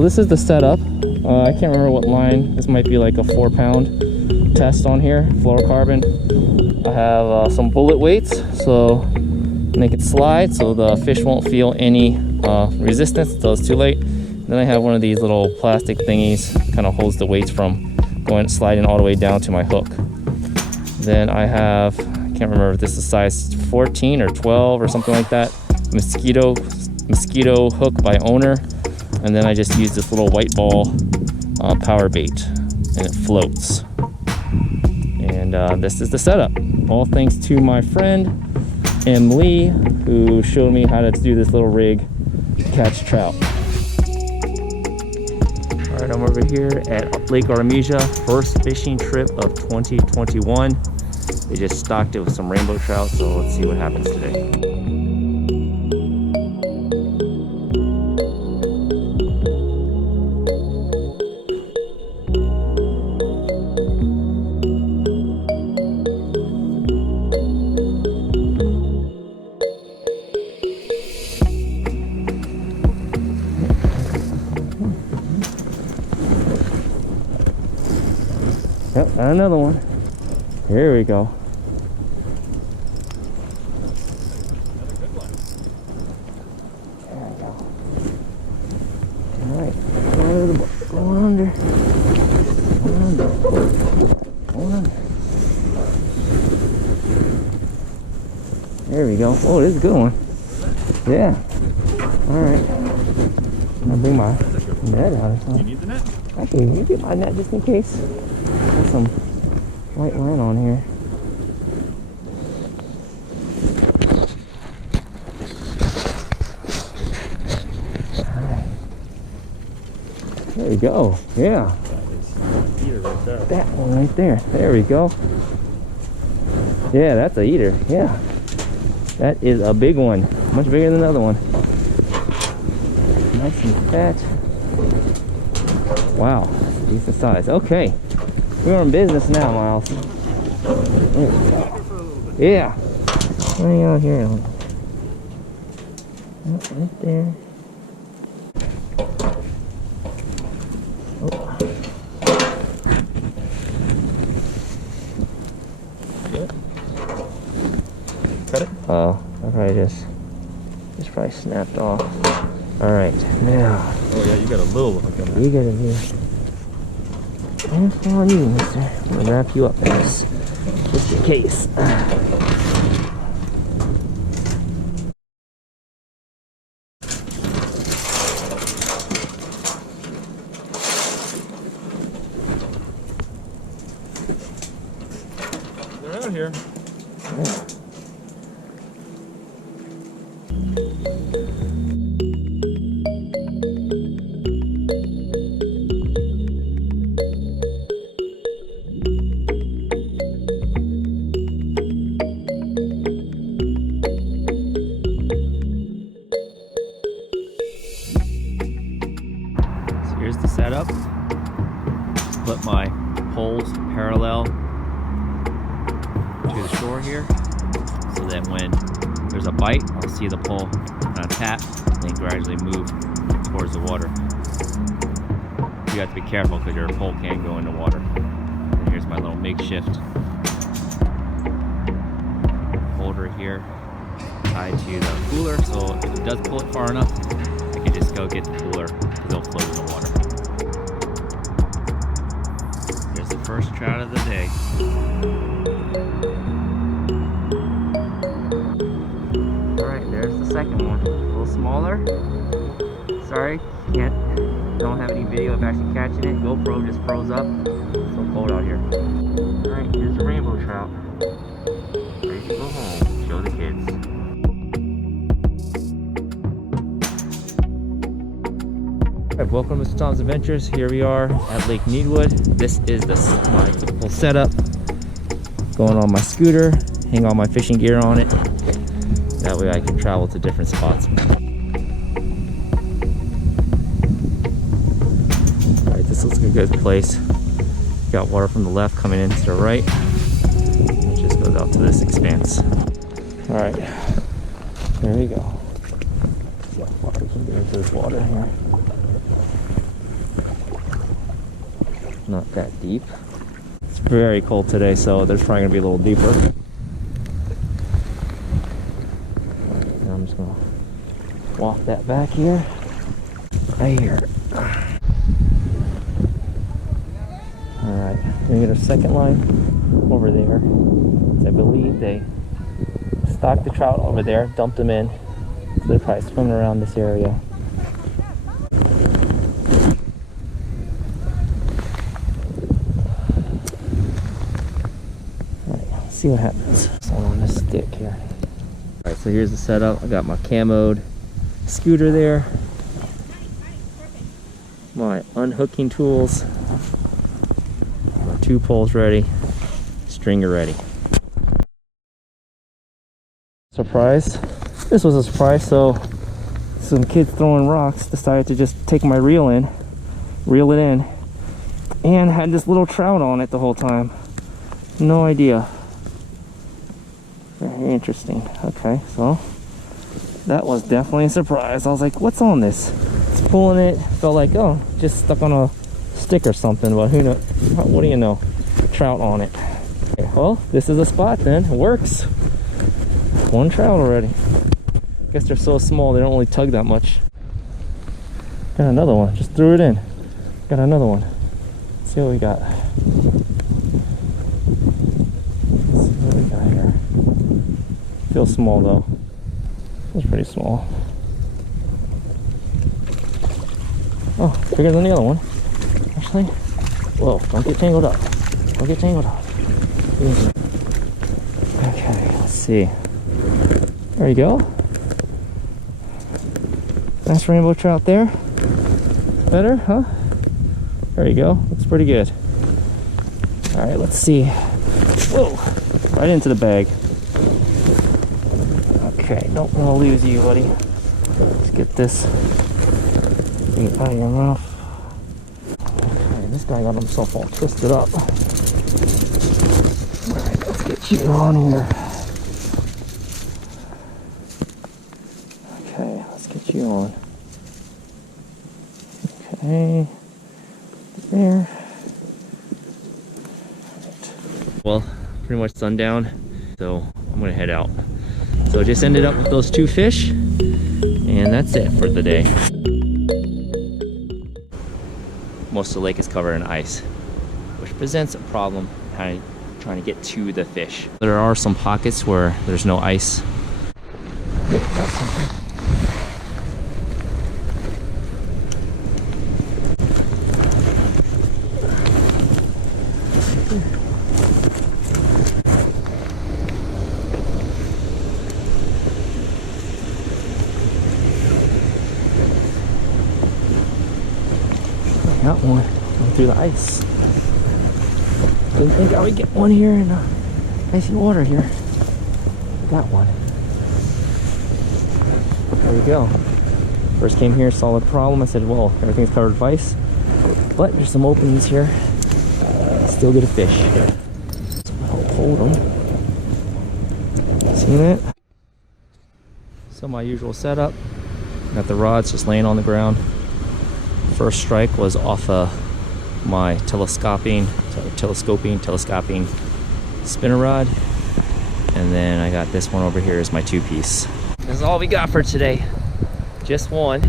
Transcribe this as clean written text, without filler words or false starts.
Well, this is the setup. I can't remember what line. This might be like a 4-pound test on here, fluorocarbon. I have some bullet weights so make it slide so the fish won't feel any resistance until it's too late. Then I have one of these little plastic thingies, kind of holds the weights from sliding all the way down to my hook. Then I have, I can't remember if this is size 14 or 12 or something like that, mosquito hook by Owner. And then I just use this little white ball power bait, and it floats. And this is the setup. All thanks to my friend M. Lee, who showed me how to do this little rig to catch trout. All right, I'm over here at Lake Artemesia, first fishing trip of 2021. They just stocked it with some rainbow trout, so let's see what happens today. Yep, another one. Here we go. There we go. All right, going under. There we go. Oh, this is a good one. Yeah. All right. I'll bring my net out or something. You need the net? Actually, you get my net just in case. Got some white line on here. Alright. There we go. Yeah. That one right there. There we go. Yeah, that's a eater. Yeah. That is a big one. Much bigger than the other one. Nice and fat. Wow. Decent size. Okay. We're in business now, Miles. Yeah. Hang out here. Right there. Oh. Cut it? Oh, I probably just probably snapped off. All right, now. Oh yeah, you got a little hook in there. You gotta do. It's on you, mister. I'm gonna wrap you up in this, just in case. They're out here. Yeah. Here's the setup. Put my poles parallel to the shore here so that when there's a bite, I'll see the pole on a tap and then gradually move towards the water. You have to be careful because your pole can go in the water. And here's my little makeshift holder here tied to the cooler, so if it does pull it far enough, I can just go get the cooler because it'll float in the water. Here's the first trout of the day. Alright, there's the second one. A little smaller. Sorry, don't have any video of actually catching it. GoPro just froze up. It's so cold out here. Alright, here's the rainbow trout. Ready to go home. Show the kids. Alright, welcome to Mr. Tom's Adventures. Here we are at Lake Needwood. This is my typical setup. Going on my scooter, hang all my fishing gear on it. That way I can travel to different spots. Alright, this looks like a good place. Got water from the left coming in to the right. It just goes out to this expanse. Alright, there we go. See how far we can get into this water here. not that deep. It's very cold today, so there's probably gonna be a little deeper. Now I'm just gonna walk that back here. Right here. Alright, we get our second line over there. I believe they stocked the trout over there, dumped them in. So they're probably swimming around this area. Alright, let's see what happens. This one on this stick here. Alright, so here's the setup. I got my camoed scooter there. My unhooking tools. My 2 poles ready. Stringer ready. Surprise. This was a surprise. So some kids throwing rocks decided to just take my reel it in, and had this little trout on it the whole time. No idea. Very interesting. Okay, so that was definitely a surprise. I was like, what's on this? It's pulling it. Felt like, oh, just stuck on a stick or something, but who knows? What do you know? Trout on it. Okay, well, this is a spot then. It works. 1 trout already. Guess they're so small they don't really tug that much. Got another one. Just threw it in. Got another one. Let's see what we got. Let's see what we got here. Feels small though. Feels pretty small. Oh, bigger than the other one. Actually. Whoa, don't get tangled up. Don't get tangled up. Easy. Okay, let's see. There you go. Nice rainbow trout there. Better, huh? There you go. Looks pretty good. All right, let's see. Whoa! Right into the bag. Okay, don't want to lose you, buddy. Let's get this thing out of your mouth. Okay, this guy got himself all twisted up. All right, let's get you on here. Okay, let's get you on. Okay, there. Right. Well, pretty much sundown, so I'm gonna head out. So just ended up with those 2 fish, and that's it for the day. Most of the lake is covered in ice, which presents a problem trying to get to the fish. There are some pockets where there's no ice. Got one through the ice. Didn't think I would get one here in icy water here. Got one. There we go. First came here, saw the problem. I said, well, everything's covered with ice, but there's some openings here. Still get a fish. So I'll hold them. See that? So my usual setup. Got the rods just laying on the ground. First strike was off my telescoping spinner rod, and then I got this one over here as my 2-piece. This is all we got for today. Just one.